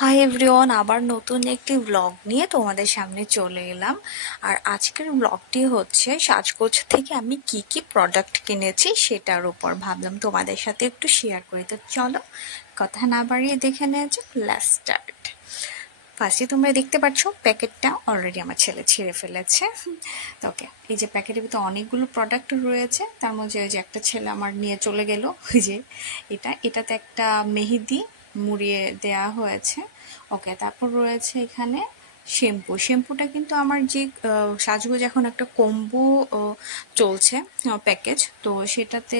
Hi everyone, আবার নতুন একটি ব্লগ নিয়ে তোমাদের সামনে চলে এলাম। আর আজকের ব্লগটি হচ্ছে সাজগোজ থেকে আমি কি কি প্রোডাক্ট কিনেছি সেটার উপর ভাবলাম তোমাদের সাথে একটু শেয়ার করি। তো চলো কথা না বাড়িয়ে দেখে নেওয়া যাক। Let's start. ফার্স্টে তোমরা দেখতে পাচ্ছ প্যাকেটটা অলরেডি আমার ছেলে ছিঁড়ে ফেলেছে। তো ওকে, এই যে প্যাকেটের ভিতরে অনেকগুলো প্রোডাক্ট রয়েছে, তার মধ্যে ওই যে একটা ছেলে আমার নিয়ে চলে গেল, ওই যে এটাতে একটা মেহেদি মুড়িয়ে দেয়া হয়েছে। ওকে, তারপর রয়েছে এখানে শ্যাম্পুটা কিন্তু আমার যে সাজগোজ এখন একটা কম্বো চলছে প্যাকেজ, তো সেটাতে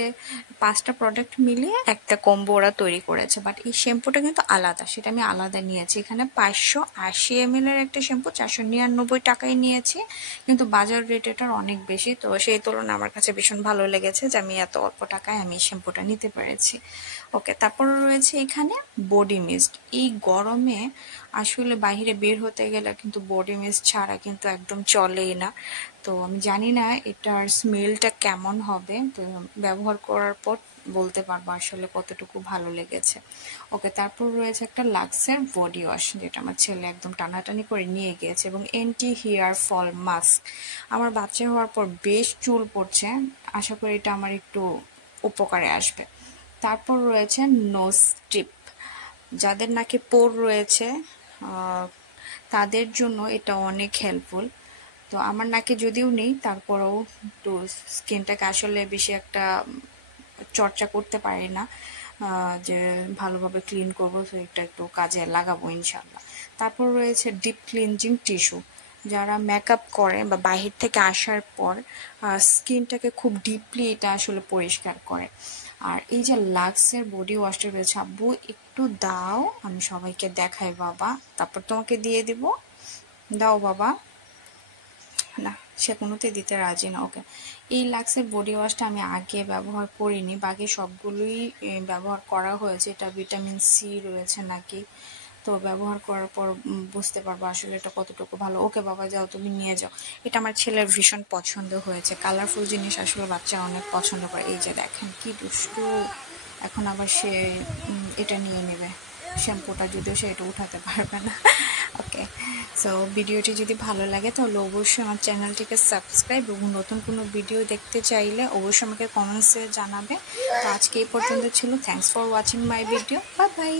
5টা প্রোডাক্ট মিলিয়ে একটা কম্বো ওরা তৈরি করেছে। বাট এই শ্যাম্পুটা কিন্তু আলাদা, সেটা আমি আলাদা নিয়েছি। এখানে 580 ml এর একটা শ্যাম্পু 499 টাকায় নিয়েছি, কিন্তু বাজার রেট এটার অনেক বেশি। তো সেই তুলনায় আমার কাছে ভীষণ ভালো লেগেছে যে আমি এত অল্প টাকায় আমি শ্যাম্পুটা নিতে পেরেছি। ওকে, তারপর রয়েছে এখানে বডি মিস্ট। এই গরমে আসলে বাইরে বের হতে গেলে কিন্তু বডি মিস্ট ছাড়া কিন্তু একদম চলেই না। তো আমি জানি না এটার স্মেলটা কেমন হবে, তো ব্যবহার করার পর বলতে পারবো আসলে কতটুকু ভালো লেগেছে। ওকে, তারপর রয়েছে একটা লাক্সের বডি ওয়াশ, যেটা আমার ছেলে একদম টানাটানি করে নিয়ে গিয়েছে, এবং অ্যান্টি হেয়ার ফল মাস্ক। আমার বাচ্চা হওয়ার পর বেশ চুল পড়ছে, আশা করি এটা আমার একটু উপকারে আসবে। তারপর রয়েছে নোজ স্ট্রিপ, যাদের নাকি পোর রয়েছে তাদের জন্য এটা অনেক হেল্পফুল। তো আমার নাকে যদিও নেই, তারপরেও একটু স্কিনটাকে আসলে বেশি একটা চর্চা করতে পারি না, যে ভালোভাবে ক্লিন করবো, তো এটা একটু কাজে লাগাবো ইনশাল্লাহ। তারপর রয়েছে ডিপ ক্লিনজিং টিস্যু, যারা মেকআপ করে বা বাহির থেকে আসার পর স্কিনটাকে খুব ডিপলি এটা আসলে পরিষ্কার করে। আর এই যে লাক্সের বডি ওয়াশটা রয়েছে, আব্বু একটু দাও, আমি সবাইকে দেখাই বাবা, তারপর তোমাকে দিয়ে দিব। দাও বাবা। না, সে কোনোতে দিতে রাজি না। ওকে, এই লাক্সের বডি ওয়াশটা আমি আগে ব্যবহার করিনি, বাকি সবগুলোই ব্যবহার করা হয়েছে। এটা ভিটামিন সি রয়েছে নাকি, তো ব্যবহার করার পর বুঝতে পারবো আসলে এটা কতটুকু ভালো। ওকে বাবা, যাও তুমি নিয়ে যাও। এটা আমার ছেলের ভীষণ পছন্দ হয়েছে, কালারফুল জিনিস আসলে বাচ্চারা অনেক পছন্দ করে। এই যে দেখেন কি দুষ্টু, এখন আবার সে এটা নিয়ে নেবে শ্যাম্পুটা, যদিও সে এটা উঠাতে পারবে না। ওকে, সো ভিডিওটি যদি ভালো লাগে তাহলে অবশ্যই আমার চ্যানেলটিকে সাবস্ক্রাইব, এবং নতুন কোনো ভিডিও দেখতে চাইলে অবশ্যই আমাকে কমেন্টসে জানাবে। তো আজকে এই পর্যন্ত ছিল। Thanks for watching my video. Bye bye.